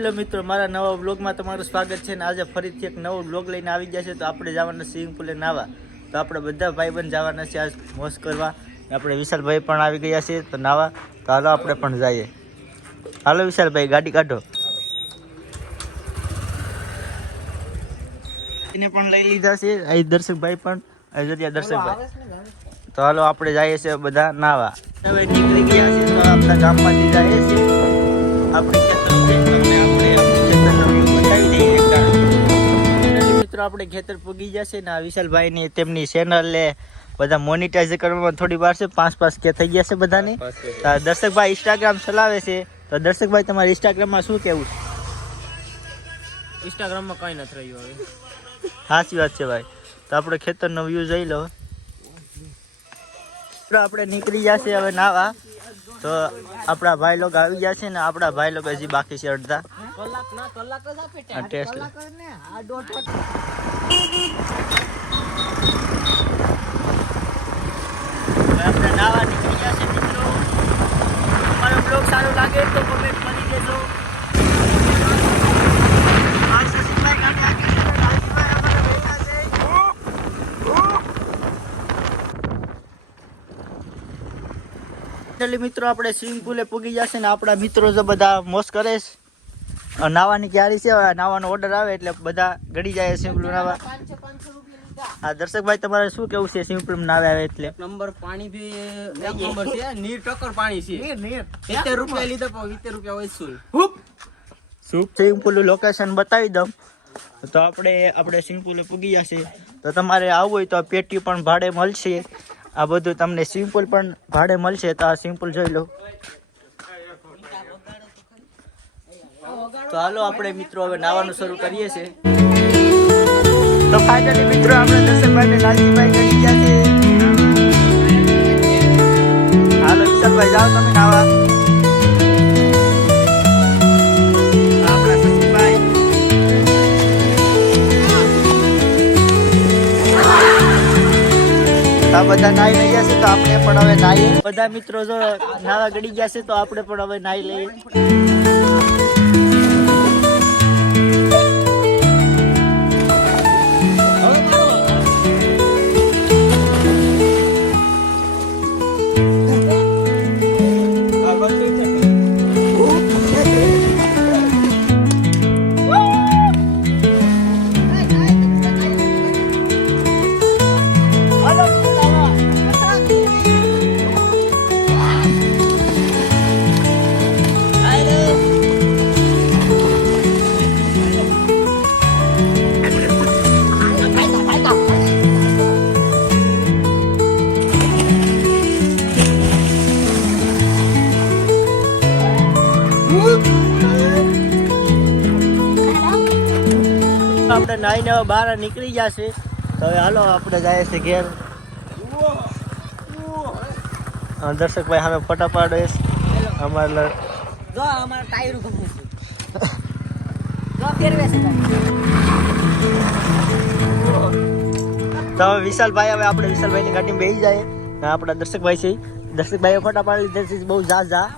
Hello મિત્રો, મારા નવા બ્લોગમાં તમારું સ્વાગત છે. ને આજે ફરીથી એક નવો બ્લોગ લઈને આવી ગયા છે. તો આપણે જવાના સ્વિમિંગ પુલે નાવા. તો આપણે બધા ભાઈબંધ જવાના છે આજ મોજ કરવા. આપણે વિશાલભાઈ પણ આવી ગયા છે તો નાવા. તો હાલો આપણે પણ જઈએ. હાલો વિશાલભાઈ, ગાડી કાઢો. એને પણ લઈ લીધા છે. અહીં દર્શકભાઈ પણ અહીંયા દર્શકભાઈ. તો હાલો આપણે જઈએ છીએ બધા નાવા. હવે નીકળી ગયા છે તો આપણા ગામમાંથી જઈએ છીએ. આપણે મિત્રો આપણે ખેતર પૂગી જશે ને આ વિશાલભાઈ ની તેમની ચેનલ ને બધા મોનિટાઈઝ કરવામાં થોડી વાર છે. 5 કે થઈ ગયા છે બધાને. દર્શકભાઈ ઇન્સ્ટાગ્રામ ચલાવે છે. તો દર્શકભાઈ તમારે ઇન્સ્ટાગ્રામમાં શું કેવું છે? ઇન્સ્ટાગ્રામમાં કઈ નથી રહ્યું હવે. સાચી વાત છે ભાઈ. તો આપણે ખેતરનો વ્યૂ જોઈ લો. આપણે નીકળી જશે હવે નાવા. તો આપણા ભાઈ લોકો આવી ગયા છે ને આપણા ભાઈ લોકો હજી બાકી છે અડધા. ટેસ્ટ આપણે નાવા નીકળી ગયા છે મિત્રો. અમારો બ્લોગ સારો લાગે તો કમેન્ટ કરી દેજો. મિત્રો આપણે સ્વિમિંગ પુલે પૂગી જશે ને આપણા મિત્રો જો બધા મોજ કરે છે. નાવાની ક્યારી છે. નાવાનો ઓર્ડર આવે એટલે બધા ગળી જાય સ્વિમિંગ પુલ નાવા. હા દર્શકભાઈ, તમારે શું કેવું છે સ્વિમિંગ પુલ નાવે આવે એટલે? નંબર પાણી ભી એક નંબર છે. નીર ટક્કર પાણી છે. 70 રૂપિયા લીધા પણ 70 રૂપિયા હોય સ્વિમિંગ પુલ લોકેશન બતાવી દઉં. તો આપણે સ્વિમિંગ પુલે પૂગી જશે. તો તમારે આવવું હોય તો પેટી પણ ભાડે મળશે. આ બધું તમને સ્વિમિંગ પુલ પણ ભાડે મળશે. તો આ સ્વિમિંગ પુલ જોઈ લો. તો હાલો આપણે મિત્રો હવે નાવાનું શરૂ કરીએ છીએ. તો ફાઇનલી મિત્રો આપણે દર્શકભાઈ ને લાલજીભાઈ કરી ગયા છે. હાલો વિશાલભાઈ, જાઓ તમે નાવા. આપણા સચિનભાઈ આ બધા નાઈ રહ્યા છે. તો આપણે પણ હવે નાઈએ. બધા મિત્રો જો નાવા ગડી ગયા છે તો આપણે પણ હવે નાઈ લઈએ. આપણે નાઈને હવે બહાર નીકળી ગયા છે. તો હવે હાલો આપણે જાય છે ઘેર. દર્શકભાઈ હવે ફોટા પાડે છે. અમારા ટાયર ગમે છે. તો હવે વિશાલભાઈ, હવે આપણે વિશાલભાઈની ગાડીમાં બેસી જાય. આપણા દર્શકભાઈ છે. દર્શકભાઈએ ફોટા પાડી લીધા છે બહુ ઝાઝા.